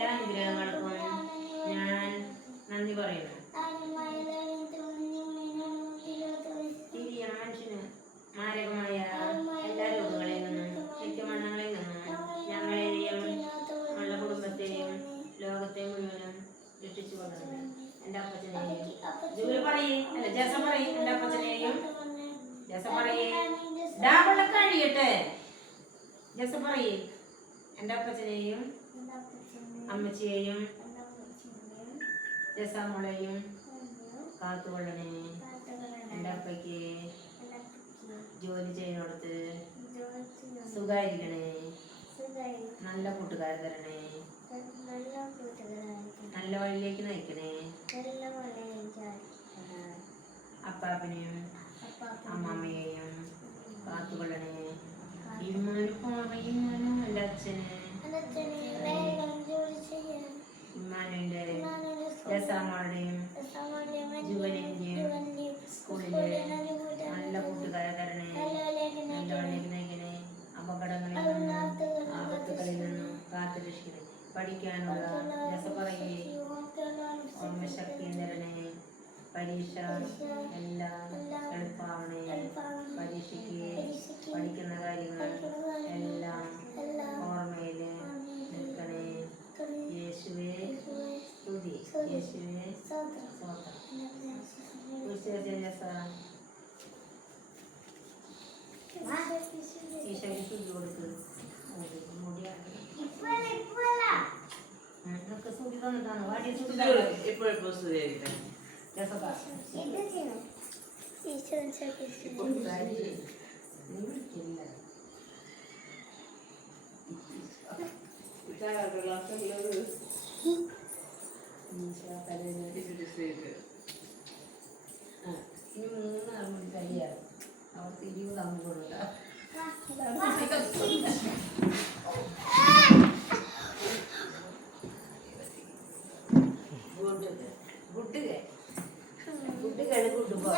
എല്ലാ അനുഗ്രഹങ്ങൾക്കും ഞാൻ നന്ദി പറയുന്നു. തിരിയ മനുഷ്യന് മാരകമായ എല്ലാ രോഗങ്ങളിൽ നിന്നും നിത്യമരണങ്ങളിൽ നിന്നും ഞങ്ങളെയും ഞങ്ങളുടെ കുടുംബത്തെയും ലോകത്തെ മുഴുവനും രക്ഷിച്ചു കൊള്ളുന്നു. എൻ്റെ അപ്പച്ചനെയും ജൂലി പറയേ അല്ല ജസ പറയേ എൻ്റെ അപ്പച്ചനെയും ജസ പറയേ ഡാബിള കഴിയട്ടെ ജസ പറയേ എൻ്റെ അപ്പച്ചനെയും അമ്മച്ചിയെയും ജസാമോളെയും കാത്തുകൊള്ളണേ. എൻ്റെ അപ്പയ്ക്ക് ജോലി ചെയ്യുന്നിടത്ത് സുഖമായിരിക്കണേ. നല്ല കൂട്ടുകാർ തരണേ. നല്ല വഴിയിലേക്ക് നയിക്കണേ. അപ്പാപ്പനെയും അമ്മാമ്മയെയും കാത്തുകൊള്ളണേ. ഇമ്മാനും എൻ്റെ അച്ഛന് ഇമ്മാനുവിൻ്റെ ജസാമോളുടെയും ജുവലിൻ്റെയും സ്കൂളിലെ നല്ല കൂട്ടുകാരെ തരണേ. നല്ല വഴിയിലേക്ക് നയിക്കണേ. അപകടങ്ങളിൽ നിന്നും ആപത്തുകളിൽ നിന്നും കാത്തു രക്ഷിക്കണേ. പഠിക്കാനുള്ള രസ പറയേ ഓർമ്മശക്തി തരണേ. പരീക്ഷ എല്ലാം എളുപ്പമാവണേ. പരീക്ഷയ്ക്ക് പഠിക്കുന്ന കാര്യങ്ങൾ എല്ലാം ഓർമ്മയിൽ നിൽക്കണേ. യേശുവേ സ്തുതി. യേശുവേ സ്തോത്രം. ഈശോയ്ക്ക് സ്തുതി കൊടുക്ക്. നിനക്ക് സ്തുതി തന്നിട്ടാണ് വാടി സ്തുതി ഇപ്പോഴിപ്പോ സ്തുതിയായിരിക്കും. അവർക്ക് 20 ആകുമ്പോൾ കൊടുക്കാം. Good good good boy.